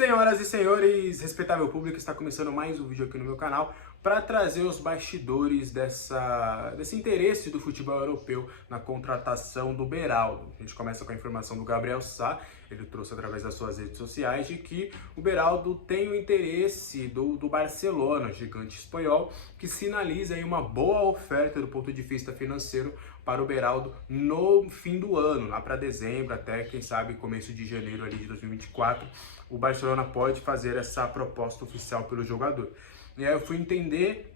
Senhoras e senhores, respeitável público, está começando mais um vídeo aqui no meu canal para trazer os bastidores desse interesse do futebol europeu na contratação do Beraldo. A gente começa com a informação do Gabriel Sá, ele trouxe através das suas redes sociais de que o Beraldo tem o interesse do Barcelona, gigante espanhol, que sinaliza aí uma boa oferta do ponto de vista financeiro para o Beraldo no fim do ano, lá para dezembro, até quem sabe começo de janeiro ali de 2024, o Barcelona pode fazer essa proposta oficial pelo jogador. E aí eu fui entender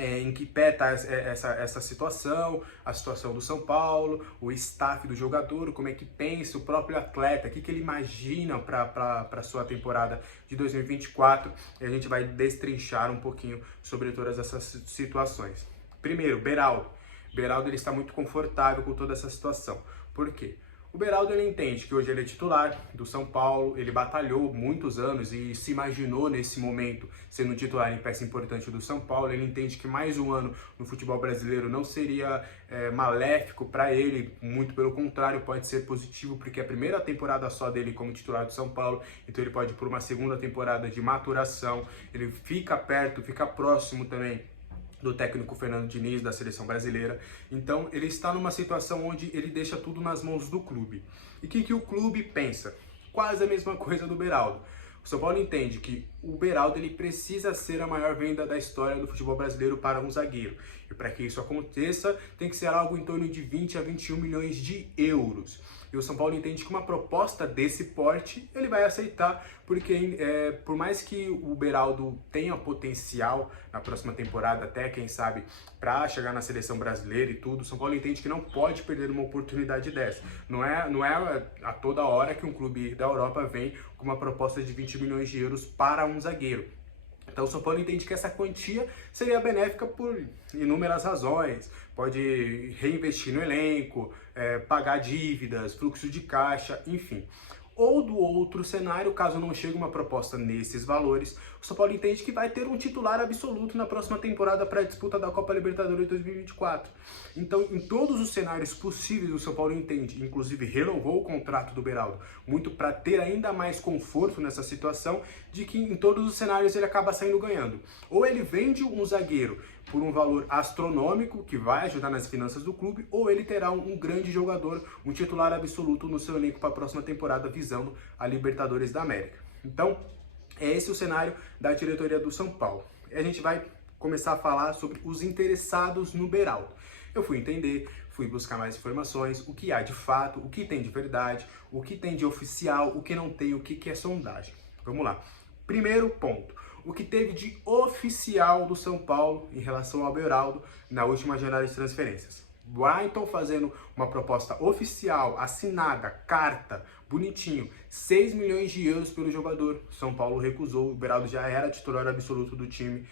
em que pé está essa situação, a situação do São Paulo, o staff do jogador, como é que pensa o próprio atleta, o que ele imagina para a sua temporada de 2024, e a gente vai destrinchar um pouquinho sobre todas essas situações. Primeiro, Beraldo. Beraldo ele está muito confortável com toda essa situação. Por quê? O Beraldo ele entende que hoje ele é titular do São Paulo, ele batalhou muitos anos e se imaginou nesse momento sendo titular em peça importante do São Paulo. Ele entende que mais um ano no futebol brasileiro não seria maléfico para ele, muito pelo contrário, pode ser positivo, porque é a primeira temporada só dele como titular do São Paulo, então ele pode ir por uma segunda temporada de maturação, ele fica perto, fica próximo também do técnico Fernando Diniz, da seleção brasileira. Então ele está numa situação onde ele deixa tudo nas mãos do clube. E o que o clube pensa? Quase a mesma coisa do Beraldo. O São Paulo entende que o Beraldo ele precisa ser a maior venda da história do futebol brasileiro para um zagueiro. E para que isso aconteça, tem que ser algo em torno de 20 a 21 milhões de euros. E o São Paulo entende que uma proposta desse porte ele vai aceitar, porque por mais que o Beraldo tenha potencial na próxima temporada, até quem sabe, para chegar na seleção brasileira e tudo, o São Paulo entende que não pode perder uma oportunidade dessa. Não é a toda hora que um clube da Europa vem com uma proposta de 20 milhões de euros para um zagueiro. Então o São Paulo entende que essa quantia seria benéfica por inúmeras razões. Pode reinvestir no elenco, pagar dívidas, fluxo de caixa, enfim. Ou do outro cenário, caso não chegue uma proposta nesses valores, o São Paulo entende que vai ter um titular absoluto na próxima temporada para a disputa da Copa Libertadores 2024. Então, em todos os cenários possíveis, o São Paulo entende, inclusive renovou o contrato do Beraldo, muito para ter ainda mais conforto nessa situação, de que em todos os cenários ele acaba saindo ganhando. Ou ele vende um zagueiro por um valor astronômico, que vai ajudar nas finanças do clube, ou ele terá um grande jogador, um titular absoluto no seu elenco para a próxima temporada, visando a Libertadores da América. Então, é esse o cenário da diretoria do São Paulo. E a gente vai começar a falar sobre os interessados no Beraldo. Eu fui entender, fui buscar mais informações, o que há de fato, o que tem de verdade, o que tem de oficial, o que não tem, o que é sondagem. Vamos lá. Primeiro ponto. O que teve de oficial do São Paulo em relação ao Beraldo na última janela de transferências. Brighton fazendo uma proposta oficial, assinada, carta, bonitinho, 6 milhões de euros pelo jogador. São Paulo recusou, o Beraldo já era titular absoluto do time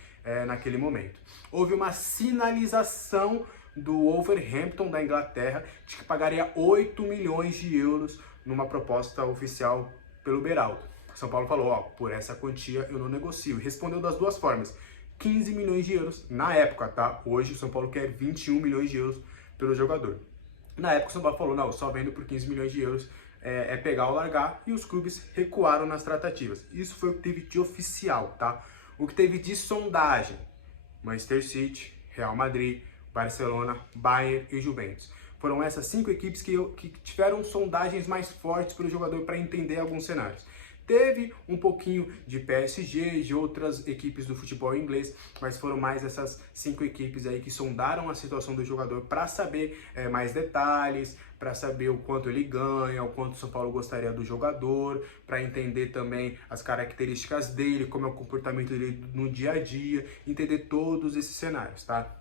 naquele momento. Houve uma sinalização do Wolverhampton da Inglaterra de que pagaria 8 milhões de euros numa proposta oficial pelo Beraldo. São Paulo falou, por essa quantia eu não negocio. Respondeu das duas formas, 15 milhões de euros na época, tá? Hoje o São Paulo quer 21 milhões de euros pelo jogador. Na época o São Paulo falou, não, só vendo por 15 milhões de euros é pegar ou largar, e os clubes recuaram nas tratativas. Isso foi o que teve de oficial, tá? O que teve de sondagem, Manchester City, Real Madrid, Barcelona, Bayern e Juventus. Foram essas 5 equipes que tiveram sondagens mais fortes pelo jogador para entender alguns cenários. Teve um pouquinho de PSG, de outras equipes do futebol inglês, mas foram mais essas 5 equipes aí que sondaram a situação do jogador para saber mais detalhes, para saber o quanto ele ganha, o quanto o São Paulo gostaria do jogador, para entender também as características dele, como é o comportamento dele no dia a dia, entender todos esses cenários, tá?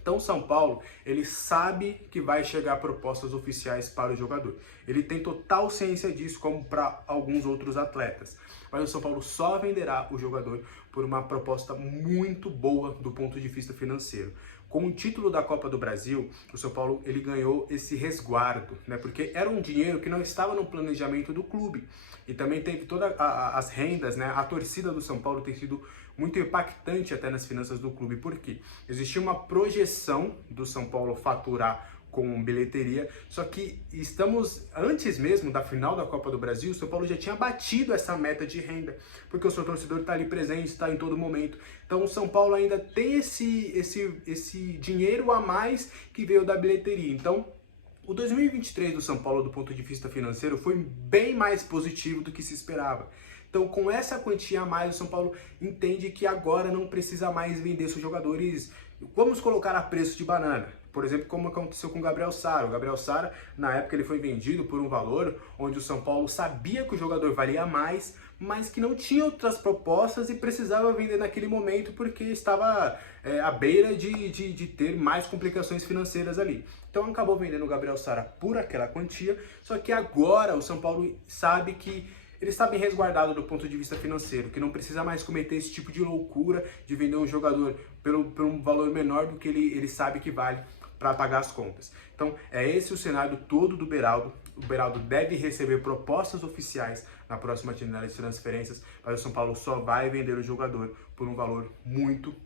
Então o São Paulo, ele sabe que vai chegar propostas oficiais para o jogador. Ele tem total ciência disso, como para alguns outros atletas. Mas o São Paulo só venderá o jogador por uma proposta muito boa do ponto de vista financeiro. Com o título da Copa do Brasil, o São Paulo ele ganhou esse resguardo, né? Porque era um dinheiro que não estava no planejamento do clube. E também teve todas as rendas, né? A torcida do São Paulo tem sido muito impactante até nas finanças do clube. Por quê? Existia uma projeção do São Paulo faturar com bilheteria, só que estamos, antes mesmo da final da Copa do Brasil, o São Paulo já tinha batido essa meta de renda, porque o seu torcedor está ali presente, está em todo momento. Então o São Paulo ainda tem esse dinheiro a mais que veio da bilheteria. Então o 2023 do São Paulo, do ponto de vista financeiro, foi bem mais positivo do que se esperava. Então, com essa quantia a mais, o São Paulo entende que agora não precisa mais vender seus jogadores, vamos colocar a preço de banana. Por exemplo, como aconteceu com o Gabriel Sara. O Gabriel Sara, na época, ele foi vendido por um valor onde o São Paulo sabia que o jogador valia mais, mas que não tinha outras propostas e precisava vender naquele momento porque estava à beira de ter mais complicações financeiras ali. Então acabou vendendo o Gabriel Sara por aquela quantia, só que agora o São Paulo sabe que ele está bem resguardado do ponto de vista financeiro, que não precisa mais cometer esse tipo de loucura de vender um jogador por um valor menor do que ele sabe que vale para pagar as contas. Então é esse o cenário todo do Beraldo. O Beraldo deve receber propostas oficiais na próxima janela de transferências, mas o São Paulo só vai vender o jogador por um valor muito